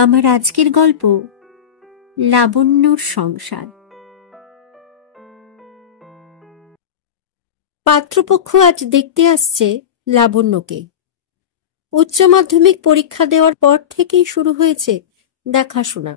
আমার আজকের গল্প লাবণ্যর সংসার। পাত্রপক্ষ আজ দেখতে আসছে লাবণ্যকে। উচ্চ মাধ্যমিক পরীক্ষা দেওয়ার পর থেকেই শুরু হয়েছে দেখাশোনা।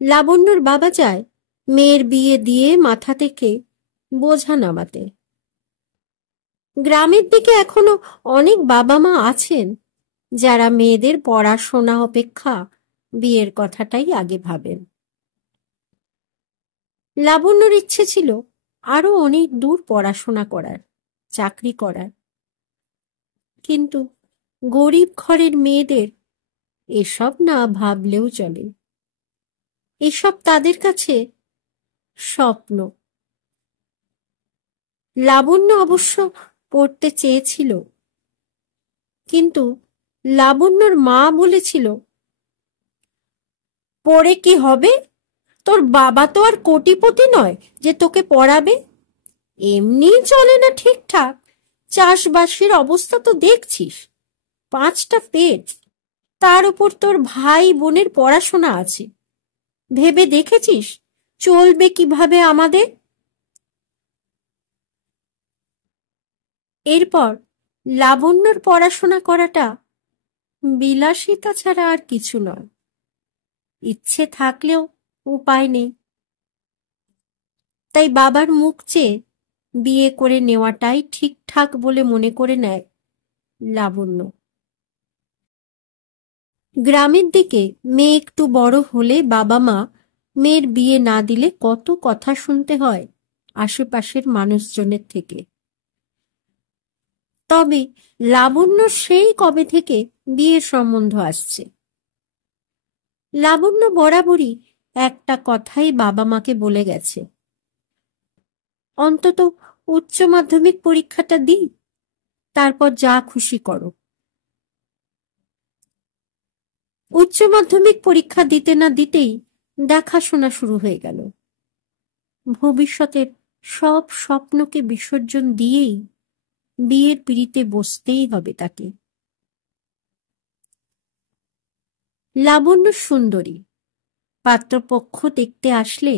লাবণ্যর বাবা চায় মেয়ের বিয়ে দিয়ে মাথা থেকে বোঝা নামাতে। গ্রামের দিকে এখনো অনেক বাবা মা আছেন যারা মেয়েদের পড়াশোনা অপেক্ষা বিয়ের কথাটাই আগে ভাবেন। লাবণ্যর ইচ্ছে ছিল আরো অনেক দূর পড়াশোনা করার, চাকরি করার, কিন্তু গরিব ঘরের মেয়েদের এসব না ভাবলেও চলে। এসব তাদের কাছে স্বপ্ন। লাবণ্য অবশ্য পড়তে চেয়েছিল, কিন্তু লাবণ্যর মা বলেছিল, পড়ে কি হবে? তোর বাবা তো আর কোটিপতি নয় যে তোকে পড়াবে। এমনি চলে না ঠিকঠাক। চাষবাসের অবস্থা তো দেখছিস, 5টা পেট, তার উপর তোর ভাই বোনের পড়াশোনা আছে। ভেবে দেখেছিস চলবে কিভাবে আমাদের? এরপর লাবণ্যর পড়াশোনা করাটা বিলাসিতা ছাড়া আর কিছু নয়। ইচ্ছে থাকলেও উপায় নেই। তাই বাবার মুখ চেয়ে বিয়ে করে নেওয়াটাই ঠিকঠাক বলে মনে করে নেয় লাবণ্য। গ্রামের দিকে মেয়ে একটু বড় হলে বাবা মা মেয়ের বিয়ে না দিলে কত কথা শুনতে হয় আশেপাশের মানুষজনের থেকে। তবে লাবণ্য সেই কবে থেকে বিয়ের সম্বন্ধ আসছে। লাবণ্য বরাবরই একটা কথাই বাবা মাকে বলে গেছে, অন্তত উচ্চ মাধ্যমিক পরীক্ষাটা দিই, তারপর যা খুশি করো। উচ্চ মাধ্যমিক পরীক্ষা দিতে না দিতেই দেখাশোনা শুরু হয়ে গেল। ভবিষ্যতের সব স্বপ্নকে বিসর্জন দিয়েই বিয়ের পিঁড়িতে বসতেই হবে তাকে। লাবণ্য সুন্দরী, পাত্রপক্ষ দেখতে আসলে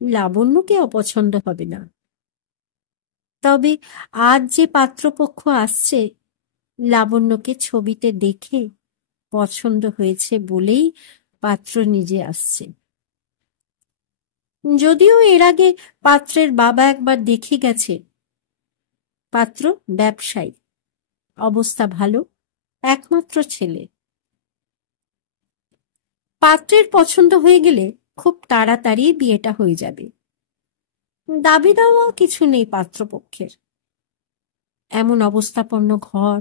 লাবণ্যকে অপছন্দ হবে না। তবে আজ যে পাত্রপক্ষ আসছে, লাবণ্যকে ছবিতে দেখে পছন্দ হয়েছে বলেই পাত্র নিজে আসছে। যদিও এর আগে পাত্রের বাবা একবার দেখে গেছে। পাত্র ব্যবসায়ী, অবস্থা ভালো, একমাত্র ছেলে। পাত্রের পছন্দ হয়ে গেলে খুব তাড়াতাড়ি বিয়েটা হয়ে যাবে। দাবি দেওয়া কিছু নেই পাত্রপক্ষের। এমন অবস্থাপন্ন ঘর,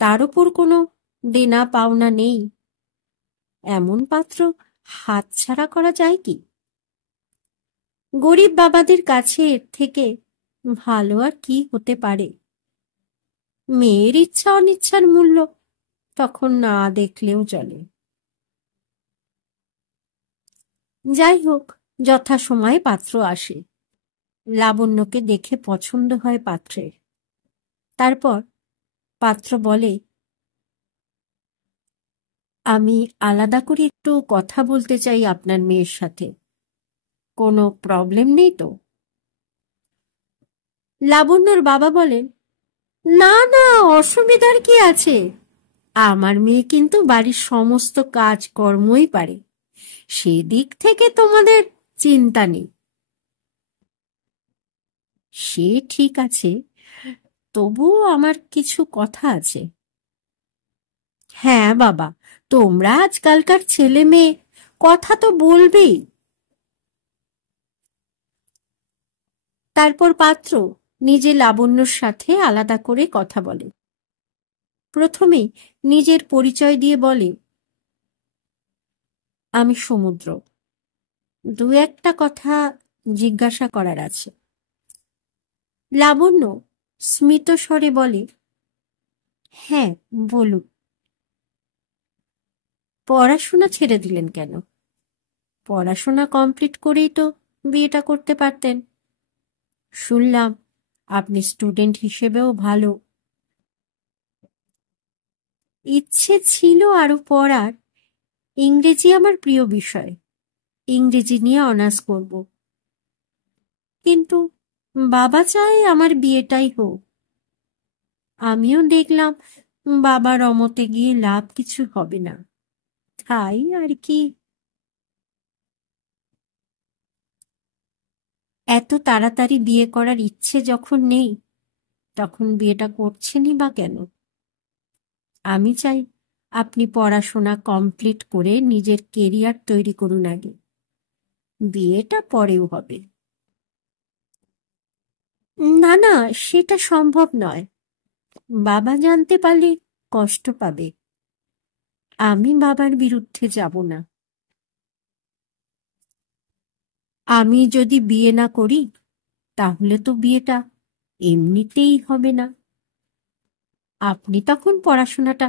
তার উপর কোনো দেনা পাওনা নেই, এমন পাত্র হাতছাড়া করা যায় কি? গরিব বাবাদের কাছে এর থেকে ভালো আর কি হতে পারে? মেয়ের ইচ্ছা অনিচ্ছার মূল্য তখন না দেখলেও চলে। যাই হোক, যথাসময়ে পাত্র আসে। লাবণ্যকে দেখে পছন্দ হয় পাত্রের। তারপর পাত্র বলে, আমি আলাদা করে একটু কথা বলতে চাই আপনার মেয়ের সাথে। কোনো প্রবলেম নেই তো? লাবণ্যর বাবা বলেন, না না, অসুবিধার কি আছে? আমার মেয়ে কিন্তু বাড়ির সমস্ত কাজকর্মই পারে, সেদিক থেকে তোমাদের চিন্তা নেই। সে ঠিক আছে, তবুও আমার কিছু কথা আছে। হ্যাঁ বাবা, তোমরা আজকালকার ছেলে মেয়ে, কথা তো বলবেই। তারপর পাত্র নিজে লাবণ্যর সাথে আলাদা করে কথা বলে। প্রথমে নিজের পরিচয় দিয়ে বলে, আমি সমুদ্র, দু একটা কথা জিজ্ঞাসা করার আছে। লাবণ্য স্মিত স্বরে বলে, হ্যাঁ বলুন। পড়াশোনা ছেড়ে দিলেন কেন? পড়াশোনা কমপ্লিট করেই তো বিয়েটা করতে পারতেন। শুনলাম আপনি স্টুডেন্ট হিসেবেও ভালো। ইচ্ছে ছিল আরো পড়ার, ইংরেজি আমার প্রিয় বিষয়, ইংরেজি নিয়ে অনার্স করব। কিন্তু বাবা চায় আমার বিয়েটাই হোক। আমিও দেখলাম বাবার অমতে গিয়ে লাভ কিছু হবে না, তাই আর কি। এত তাড়াতাড়ি বিয়ে করার ইচ্ছে যখন নেই, তখন বিয়েটা করছেনই বা কেন? আমি চাই আপনি পড়াশোনা কমপ্লিট করে নিজের কেরিয়ার তৈরি করুন আগে, বিয়েটা পরেও হবে। না না, সেটা সম্ভব নয়। বাবা জানতে পারলে কষ্ট পাবে। আমি বাবার বিরুদ্ধে যাব না। আমি যদি বিয়ে না করি, তাহলে তো বিয়েটা এমনিতেই হবে না। আপনি তখন পড়াশোনাটা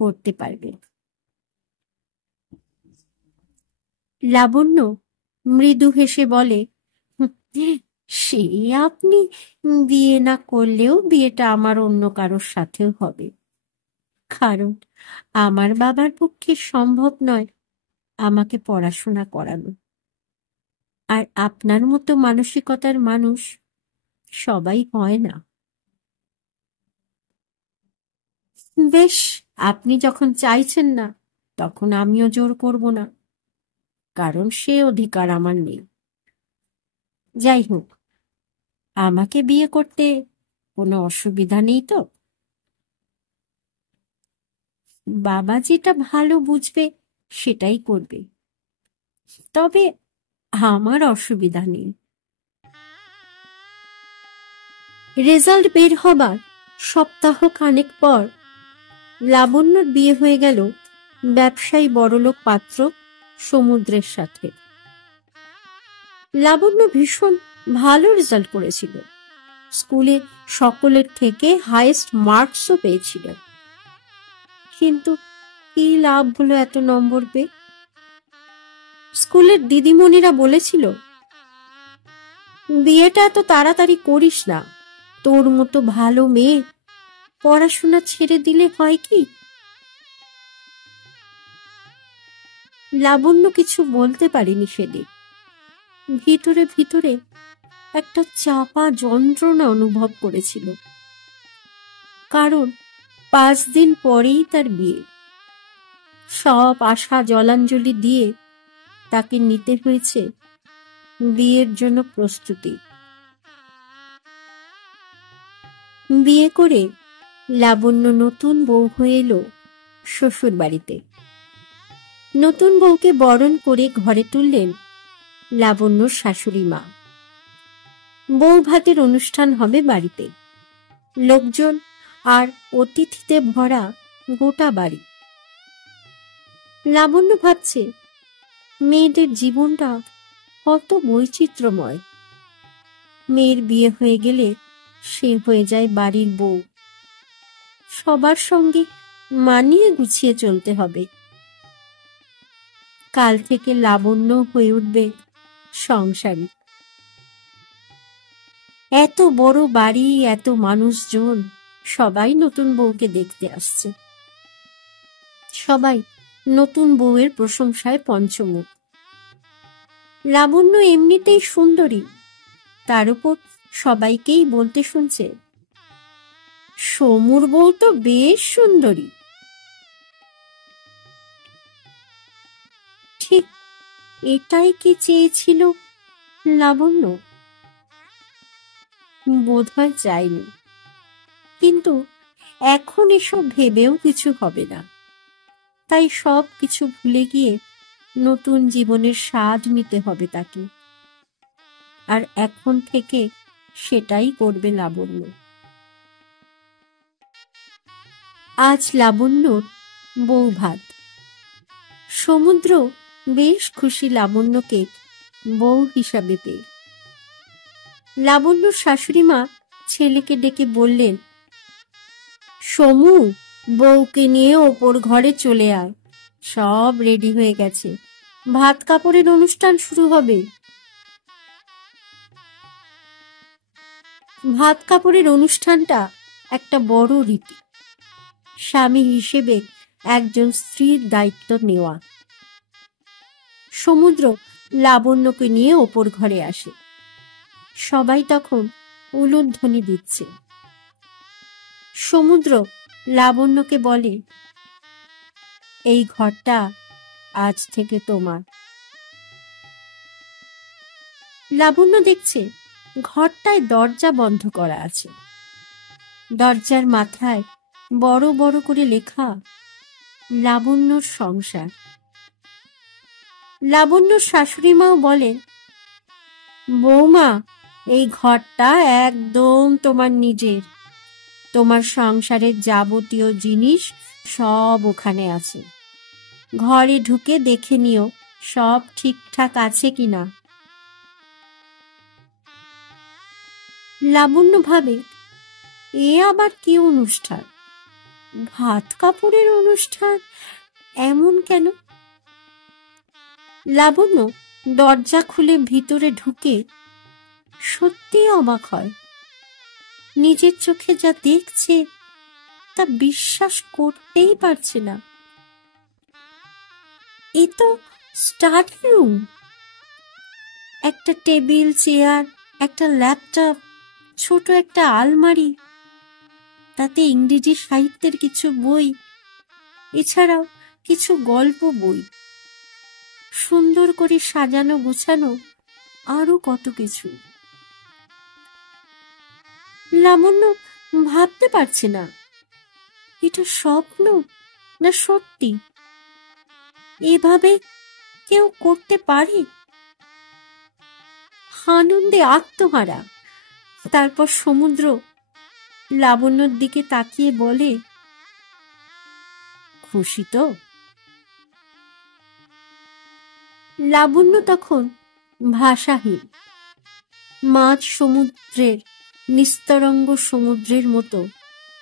করতে পারবেন। লাবণ্য মৃদু হেসে বলে, "হুঁ, সে আপনি বিয়ে না করলেও বিয়েটা আমার অন্য কারোর সাথেও হবে, কারণ আমার বাবার পক্ষে সম্ভব নয় আমাকে পড়াশোনা করানো। আর আপনার মতো মানসিকতার মানুষ সবাই হয় না। বেশ, আপনি যখন চাইছেন না, তখন আমিও জোর করব না, কারণ সে অধিকার আমার নেই। যাই হোক, আমাকে বিয়ে করতে কোনো অসুবিধা নেই তো? বাবা যেটা ভালো বুঝবে সেটাই করবে, তবে আমার অসুবিধা নেই। রেজাল্ট বের হবার সপ্তাহ খানেক পর লাবণ্যর বিয়ে হয়ে গেল ব্যবসায়ী বড়লোক পাত্র সমুদ্রের সাথে। লাবণ্য ভীষণ ভালো রেজাল্ট করেছিল, স্কুলে সকলের থেকে হাইয়েস্ট মার্কসও পেয়েছিল। কিন্তু কি লাভ হলো এত নম্বর পেয়ে? স্কুলের দিদিমণিরা বলেছিল, বিয়েটা এত তাড়াতাড়ি করিস না, তোর মতো ভালো মেয়ে পড়াশোনা ছেড়ে দিলে হয় কি? লাবণ্য কিছু বলতে পারেনি সেদিন। ভিতরে ভিতরে একটা চাপা যন্ত্রণা অনুভব করেছিল, কারণ 5 দিন পরেই তার বিয়ে। সব আশা জলাঞ্জলি দিয়ে তাকে নিতে হয়েছে বিয়ের জন্য প্রস্তুতি। বিয়ে করে লাবণ্য নতুন বউ হয়ে এলো শ্বশুর বাড়িতে। নতুন বউকে বরণ করে ঘরে তুললেন লাবণ্যর শাশুড়ি মা। বউ ভাতের অনুষ্ঠান হবে বাড়িতে, লোকজন আর অতিথিতে ভরা গোটা বাড়ি। লাবণ্য ভাবছে, মেয়েদের জীবনটা কত বৈচিত্র্যময়। মেয়ের বিয়ে হয়ে গেলে সে হয়ে যায় বাড়ির বউ, সবার সঙ্গে মানিয়ে গুছিয়ে চলতে হবে। কাল থেকে লাবণ্য হয়ে উঠবে সংসারী। এত বড় বাড়ি, এত মানুষজন, সবাই নতুন বউকে দেখতে আসছে। সবাই নতুন বউয়ের প্রশংসায় পঞ্চমুখ। লাবণ্য এমনিতেই সুন্দরী, তার উপর সবাইকেই বলতে শুনছে, সমুর বউ তো বেশ সুন্দরী। ঠিক এটাই কি চেয়েছিল লাবণ্য? বোধহয় চাইনি, কিন্তু এখন এসব ভেবেও কিছু হবে না। তাই সব কিছু ভুলে গিয়ে নতুন জীবনের স্বাদ নিতে হবে তাকে। আর এখন থেকে সেটাই করবে লাবণ্য। আজ লাবণ্যর বউ ভাত। সমুদ্র বেশ খুশি লাবণ্যকে বউ হিসাবে পেয়ে। লাবণ্যর শাশুড়ি মা ছেলেকে ডেকে বললেন, সমু, বউকে নিয়ে ওপর ঘরে চলে আয়, সব রেডি হয়ে গেছে, ভাত কাপড়ের অনুষ্ঠান শুরু হবে। ভাত কাপড়ের অনুষ্ঠানটা একটা বড় রীতি, স্বামী হিসেবে একজন স্ত্রীর দায়িত্ব নেওয়া। সমুদ্র লাবণ্যকে নিয়ে ওপর ঘরে আসে। সবাই তখন উলুধ্বনি দিচ্ছে। সমুদ্র লাবণ্যকে বলে, এই ঘরটা আজ থেকে তোমার। লাবণ্য দেখছে ঘরটায় দরজা বন্ধ করা আছে। দরজার মাথায় বড় বড় করে লেখা লাবণ্যর সংসার। লাবণ্যর শাশুড়ি মাও বলেন, বৌমা, এই ঘরটা একদম তোমার নিজের। তোমার সংসারের যাবতীয় জিনিস সব ওখানে আছে। ঘরে ঢুকে দেখে নিও সব ঠিকঠাক আছে কিনা। লাবণ্য ভাবে, এ আবার কি অনুষ্ঠান? ভাত কাপড়ের অনুষ্ঠান এমন কেন? লাবণ্য দরজা খুলে ভিতরে ঢুকে সত্যি অবাক হয়। নিজের চোখে যা দেখছে তা বিশ্বাস করতেই পারছে না। এ তো স্টাডি রুম। একটা টেবিল, চেয়ার, একটা ল্যাপটপ, ছোট একটা আলমারি, তাতে ইংরেজি সাহিত্যের কিছু বই, এছাড়াও কিছু গল্প বই, সুন্দর করে সাজানো গোছানো আরো কত কিছু। লাবণ্য ভাবতে পারছে না এটা স্বপ্ন না সত্যি। এভাবে কেউ করতে পারে? আনন্দে আত্মহারা। তারপর সমুদ্র লাবণ্যর দিকে তাকিয়ে বলে, খুশি তো? লাবণ্য তখন ভাষাহীন। মাঝ সমুদ্রের নিস্তরঙ্গ সমুদ্রের মতো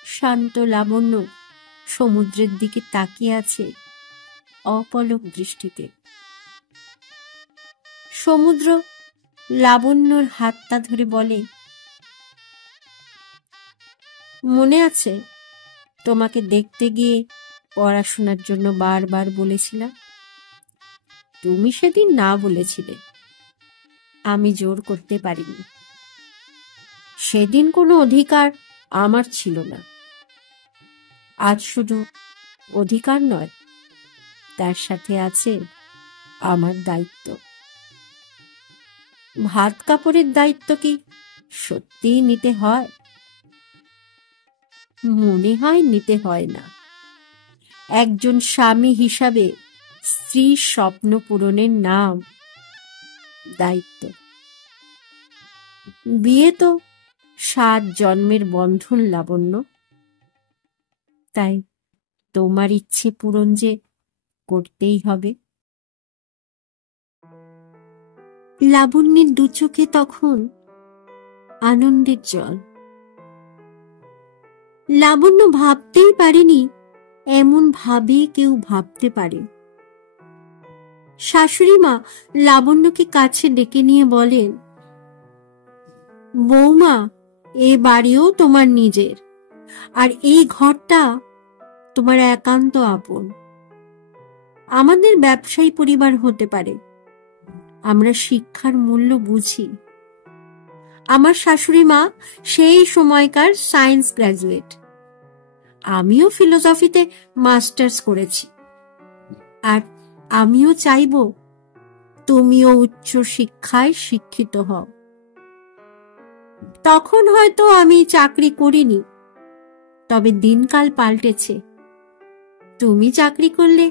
শান্ত লাবণ্য সমুদ্রের দিকে তাকিয়ে আছে অপলক দৃষ্টিতে। সমুদ্র লাবণ্যর হাতটা ধরে বলে, মনে আছে তোমাকে দেখতে গিয়ে পড়াশোনার জন্য বারবার বলেছিলাম? তুমি সেদিন না বলেছিলে। আমি জোর করতে পারিনি। সেদিন কোনো অধিকার আমার ছিল না। আজ শুধু অধিকার নয়, তার সাথে আছে আমার দায়িত্ব। ভাত কাপড়ের দায়িত্ব কি সত্যিই নিতে হয়? মনে হয় নিতে হয় না। একজন স্বামী হিসাবে স্ত্রীর স্বপ্ন পূরণের নাম দায়িত্ব। বিয়ে তো 7 জন্মের বন্ধন লাবণ্য। তাই তোমার ইচ্ছে পূরণ যে করতেই হবে। লাবণ্যের দু চোখে তখন আনন্দের জল। লাবণ্য ভাবতেই পারেনি এমন ভাবে কেউ ভাবতে পারে। শাশুড়ি মা লাবণ্যকে কাছে ডেকে নিয়ে বলেন, বৌমা, এ বাড়িও তোমার নিজের, আর এই ঘরটা তোমার একান্ত আপন। আমাদের ব্যবসায়ী পরিবার হতে পারে, আমরা শিক্ষার মূল্য বুঝি। আমার শাশুড়ি মা সেই সময়কার সায়েন্স গ্র্যাজুয়েট। আমিও ফিলোসফিতে মাস্টার্স করেছি। আর আমিও চাইব তুমিও উচ্চ শিক্ষায় শিক্ষিত হও। তখন হয়তো আমি চাকরি করিনি, তবে দিনকাল পাল্টেছে। তুমি চাকরি করলে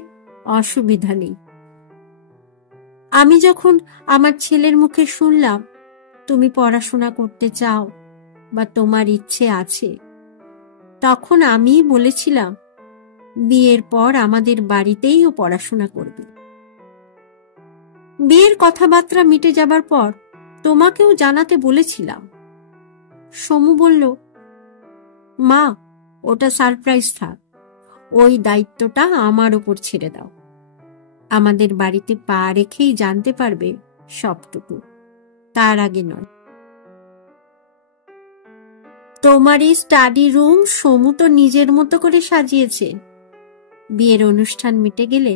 অসুবিধা নেই। আমি যখন আমার ছেলের মুখে শুনলাম তুমি পড়াশোনা করতে চাও বা তোমার ইচ্ছে আছে, তখন আমি বলেছিলাম বিয়ের পর আমাদের বাড়িতেই ও পড়াশোনা করবে। বিয়ের কথাবার্তা মিটে যাবার পর তোমাকেও জানাতে বলেছিলাম। সমু বলল, মা, ওটা সারপ্রাইজ থাক, ওই দায়িত্বটা আমার উপর ছেড়ে দাও। আমাদের বাড়িতে পা রেখেই জানতে পারবে সবটুকু, তার আগে নয়। তোমার এই স্টাডি রুম সমু তো নিজের মতো করে সাজিয়েছে। বিয়ের অনুষ্ঠান মিটে গেলে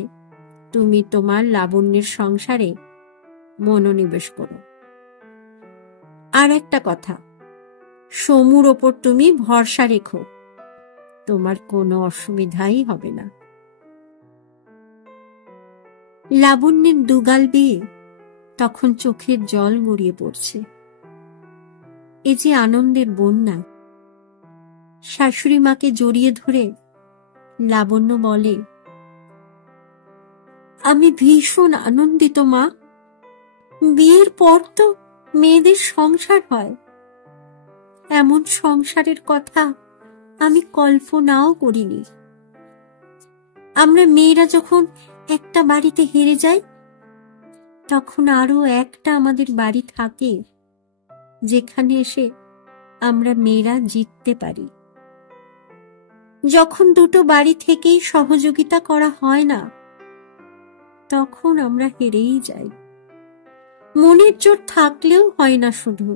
তুমি তোমার লাবণ্যের সংসারে মনোনিবেশ করো। আর একটা কথা, সমুর ওপর তুমি ভরসা রেখো, তোমার কোনো অসুবিধাই হবে না। লাবণ্যের দুগাল বেয়ে তখন চোখের জল গড়িয়ে পড়ছে। এ যে আনন্দের বন্যা। শাশুড়ি মাকে জড়িয়ে ধরে লাবণ্য বলে, আমি ভীষণ আনন্দিত মা। বিয়ের পর তো মেয়েদের সংসার হয়, এমন সংসারের কথা আমি কল্পনাও করিনি। আমরা মেয়েরা যখন একটা বাড়িতে হেরে যাই, তখন আরো একটা আমাদের বাড়ি থাকে যেখানে এসে আমরা মেয়েরা জিততে পারি। যখন দুটো বাড়ি থেকেই সহযোগিতা করা হয় না, তখন আমরা হেরেই যাই। মনের জোর থাকলেও হয় না। শুধু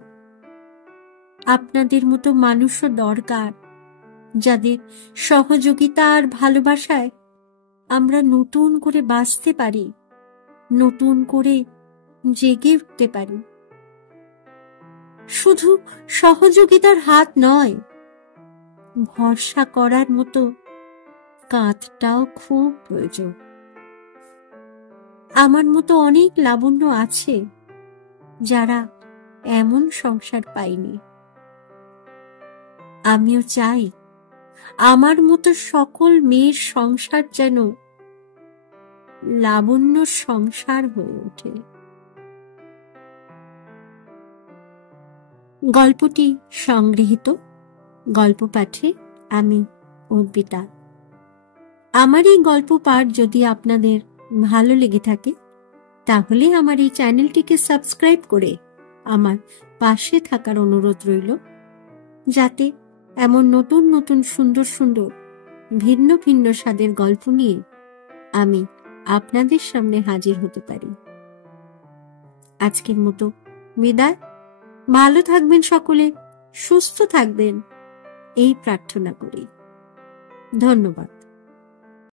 আপনাদের মতো মানুষও দরকার, যাদের সহযোগিতা আর ভালোবাসায় আমরা নতুন করে বাঁচতে পারি, নতুন করে জেগে উঠতে পারি। শুধু সহযোগিতার হাত নয়, ভরসা করার মতো কাঁধটাও খুব প্রয়োজন। আমার মতো অনেক লাবণ্য আছে যারা এমন সংসার পায়নি। আমিও চাই আমার মতো সকল মেয়ের সংসার যেন লাবণ্য সংসার হয়ে ওঠে। গল্পটি সংগৃহীত গল্প পাঠে আমি অর্পিতা। আমার এই গল্প পাঠ যদি আপনাদের ভালো লেগে থাকে, তাহলে আমার এই চ্যানেলটিকে সাবস্ক্রাইব করে আমার পাশে থাকার অনুরোধ রইল, যাতে এমন নতুন নতুন সুন্দর সুন্দর ভিন্ন ভিন্ন স্বাদের গল্প নিয়ে আমি আপনাদের সামনে হাজির হতে পারি। আজকের মতো বিদায়। ভালো থাকবেন সকলে, সুস্থ থাকবেন এই প্রার্থনা করি। ধন্যবাদ।